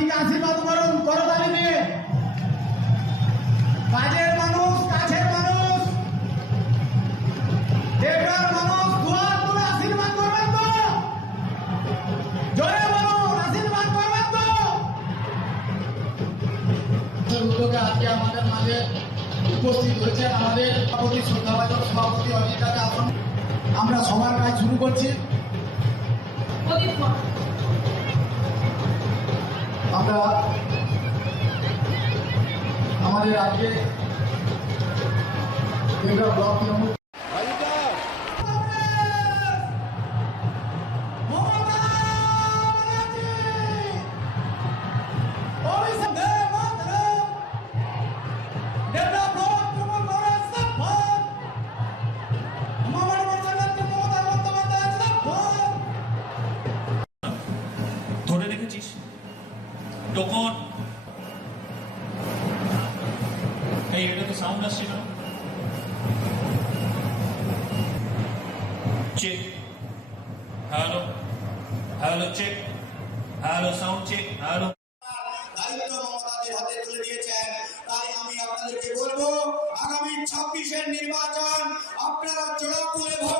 প্রার্থীকে আশীর্বাদ করুন করতালি দিয়ে। কাজের মানুষ, কাছের মানুষ, বেকার মানুষ দুয়ার তুলে আশীর্বাদ করবেন তো? জয় বলুন, আশীর্বাদ করবেন তো? উদ্যোগে আজকে আমাদের মাঝে উপস্থিত হয়েছেন আমাদের সভাপতি শ্রদ্ধাভাজন সভাপতি অজিত আসন। আমরা সবার কাজ শুরু করছি। আমরা আমাদের আজকে ব্লক তৃণমূল ধরে রেখেছিস টোকন। এই এটা তো সাউন্ড আসছে না। Check, hello hello, check, hello sound check, hello. দায়িত্ব মমতাদের হাতে তুলে দিয়েছেন। তাই আমি আপনাদেরকে বলবো, আগামী 26-এর নির্বাচন আপনারা জোড়া তুলে ভোট